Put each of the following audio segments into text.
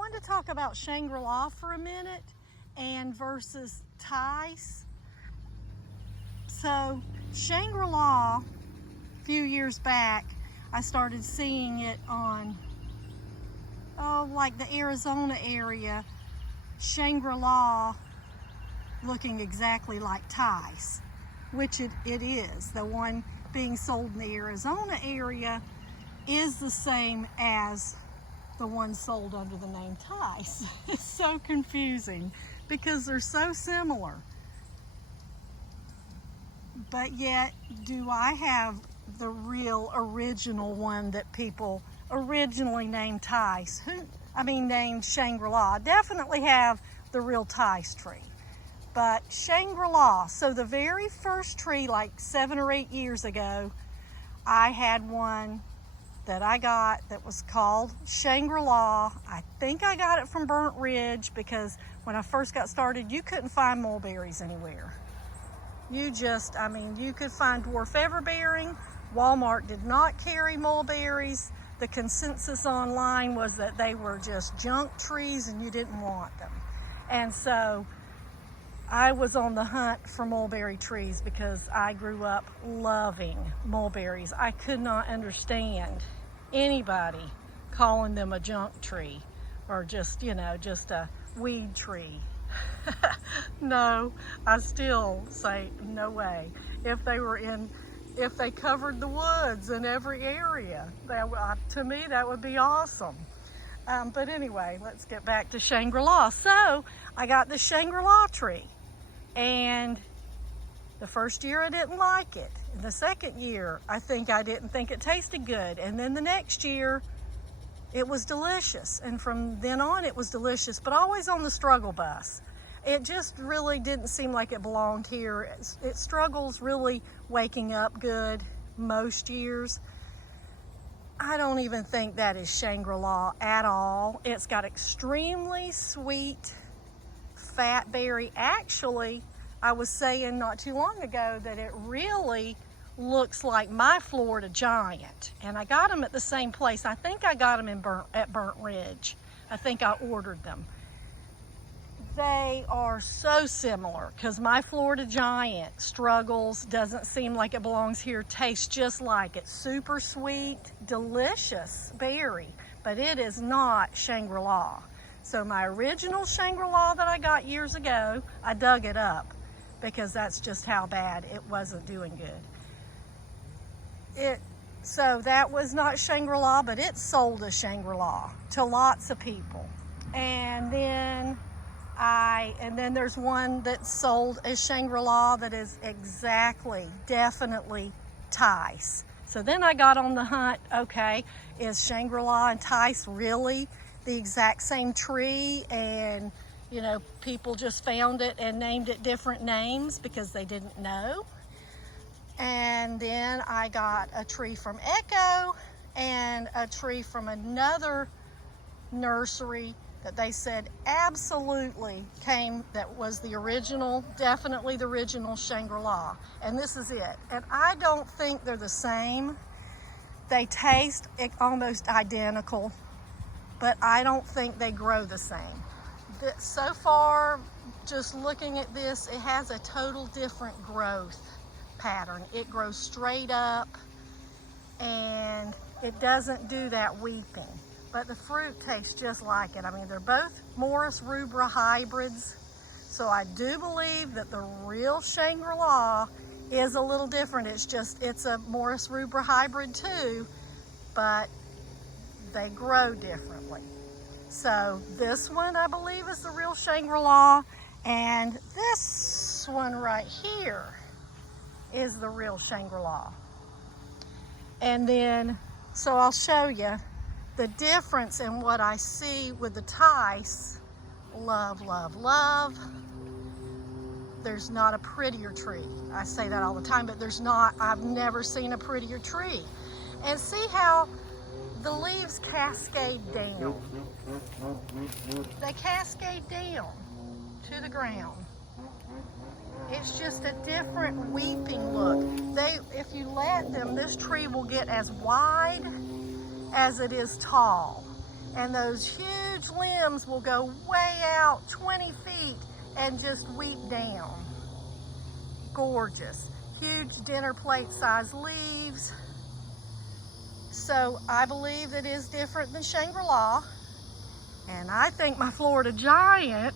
wanted to talk about Shangri for a minute and versus Tice. So Shangri, a few years back, I started seeing it on, like the Arizona area, Shangri looking exactly like Tice, which it is. The one being sold in the Arizona area is the same as the one sold under the name Tice. It's so confusing because they're so similar. But yet, do I have the real original one that people originally named Tice? Named Shangri. I definitely have the real Tice tree. But Shangri, so the very first tree, like 7 or 8 years ago, I had one that I got that was called Shangri. I think I got it from Burnt Ridge because when I first got started, you couldn't find mulberries anywhere. You could find dwarf everbearing. Walmart did not carry mulberries. The consensus online was that they were just junk trees and you didn't want them. And so I was on the hunt for mulberry trees because I grew up loving mulberries. I could not understand anybody calling them a junk tree or just a weed tree. No, I still say no way. If they covered the woods in every area, to me that would be awesome. But anyway, let's get back to Shangri. So I got the Shangri tree, and the first year I didn't like it. The second year, I didn't think it tasted good. And then the next year, it was delicious. And from then on, it was delicious, but always on the struggle bus. It just really didn't seem like it belonged here. It struggles really waking up good most years. I don't even think that is Shangri at all. It's got extremely sweet, fat berry. Actually, I was saying not too long ago that it really looks like my Florida Giant. And I got them at the same place. I think I got them at Burnt Ridge. I think I ordered them. They are so similar because my Florida Giant struggles, doesn't seem like it belongs here, tastes just like it. Super sweet, delicious berry, but it is not Shangri. So my original Shangri that I got years ago, I dug it up because that's just how bad it wasn't doing good. So that was not Shangri, but it sold as Shangri to lots of people. And then there's one that's sold as Shangri that is definitely Tice. So then I got on the hunt, okay, is Shangri and Tice really the exact same tree? And, people just found it and named it different names because they didn't know. And then I got a tree from Echo and a tree from another nursery that they said absolutely that was the original, definitely the original Shangri. And this is it. And I don't think they're the same. They taste almost identical, but I don't think they grow the same. So far, just looking at this, it has a total different growth pattern. It grows straight up and it doesn't do that weeping. But the fruit tastes just like it. They're both Morris rubra hybrids. So I do believe that the real Shangri is a little different. It's a Morris rubra hybrid too, but they grow differently. So this one I believe is the real Shangri, and this one right here is the real Shangri. And then, so I'll show you the difference in what I see with the Tice. Love, love, love. There's not a prettier tree. I say that all the time, but I've never seen a prettier tree. And see how the leaves cascade down. They cascade down to the ground. It's just a different weeping look. If you let them, this tree will get as wide as it is tall. And those huge huge limbs will go way out 20 feet and just weep down. Gorgeous. Huge dinner plate size leaves. So I believe it is different than Shangri-La. And I think my Florida Giant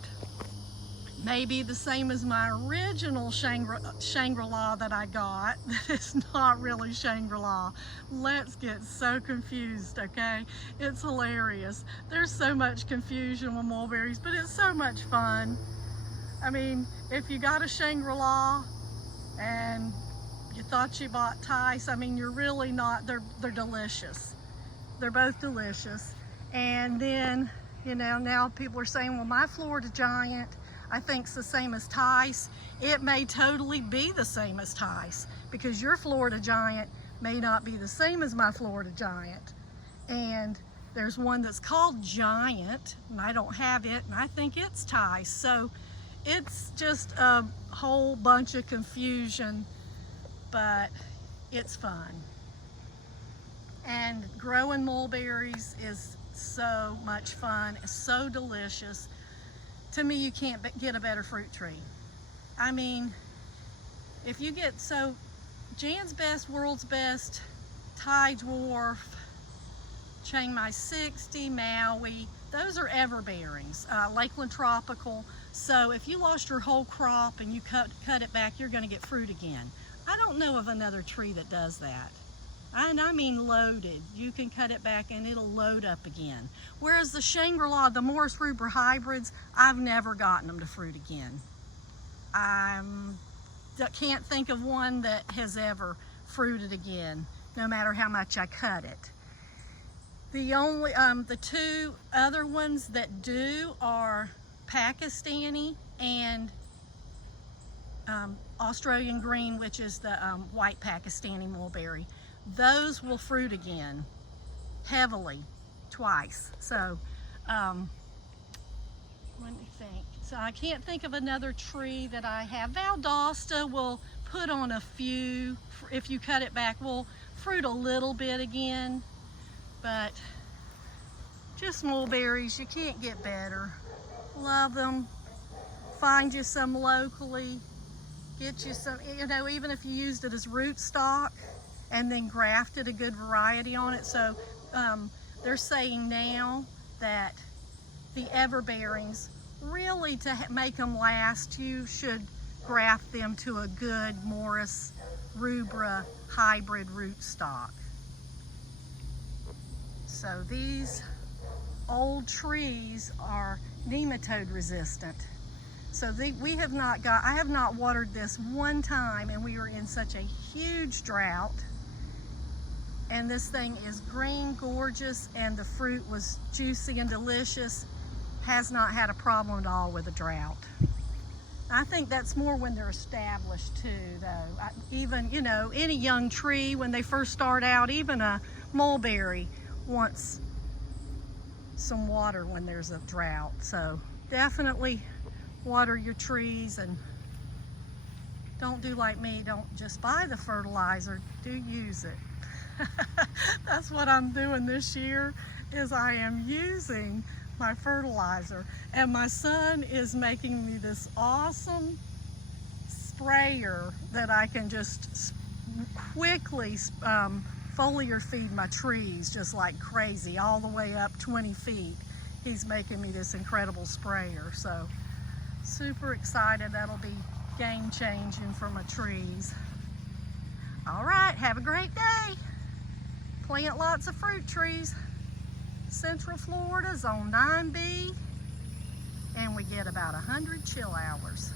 may be the same as my original Shangri-La that I got. It's not really Shangri-La. Let's get so confused, okay? It's hilarious. There's so much confusion with mulberries, but it's so much fun. I mean, if you got a Shangri-La and you thought you bought Tice, I mean, you're really not. They're delicious. They're both delicious. And then, you know, now people are saying, well, my Florida Giant, I think it's the same as Tice. It may totally be the same as Tice because your Florida Giant may not be the same as my Florida Giant. And there's one that's called Giant, and I don't have it, and I think it's Tice. So it's just a whole bunch of confusion, but it's fun. And growing mulberries is so much fun. It's so delicious. To me, you can't get a better fruit tree. I mean, if you get, so Jan's Best, World's Best, Thai Dwarf, Chiang Mai 60, Maui, those are everbearings, Lakeland Tropical. So if you lost your whole crop and you cut it back, you're gonna get fruit again. I don't know of another tree that does that. And I mean loaded. You can cut it back and it'll load up again. Whereas the Shangri-La, the Morris Rubra hybrids, I've never gotten them to fruit again. I can't think of one that has ever fruited again, no matter how much I cut it. The two other ones that do are Pakistani and Australian green, which is the white Pakistani mulberry. Those will fruit again, heavily, twice. So, let me think. So I can't think of another tree that I have. Valdosta will put on a few, if you cut it back, will fruit a little bit again. But just mulberries, you can't get better. Love them. Find you some locally. Get you some, you know, even if you used it as rootstock, and then grafted a good variety on it. So they're saying now that the everbearings, really to make them last, you should graft them to a good Morris Rubra hybrid rootstock. So these old trees are nematode resistant. So I have not watered this one time, and we are in such a huge drought. And this thing is green, gorgeous, and the fruit was juicy and delicious. Has not had a problem at all with a drought. I think that's more when they're established too, though. Even, you know, any young tree, when they first start out, even a mulberry wants some water when there's a drought. So definitely water your trees, and don't do like me. Don't just buy the fertilizer, do use it. That's what I'm doing this year, is I am using my fertilizer, and my son is making me this awesome sprayer that I can just quickly foliar feed my trees just like crazy, all the way up 20 feet. He's making me this incredible sprayer, so super excited. That'll be game changing for my trees. All right, have a great day. Plant lots of fruit trees. Central Florida, Zone 9B, and we get about 100 chill hours.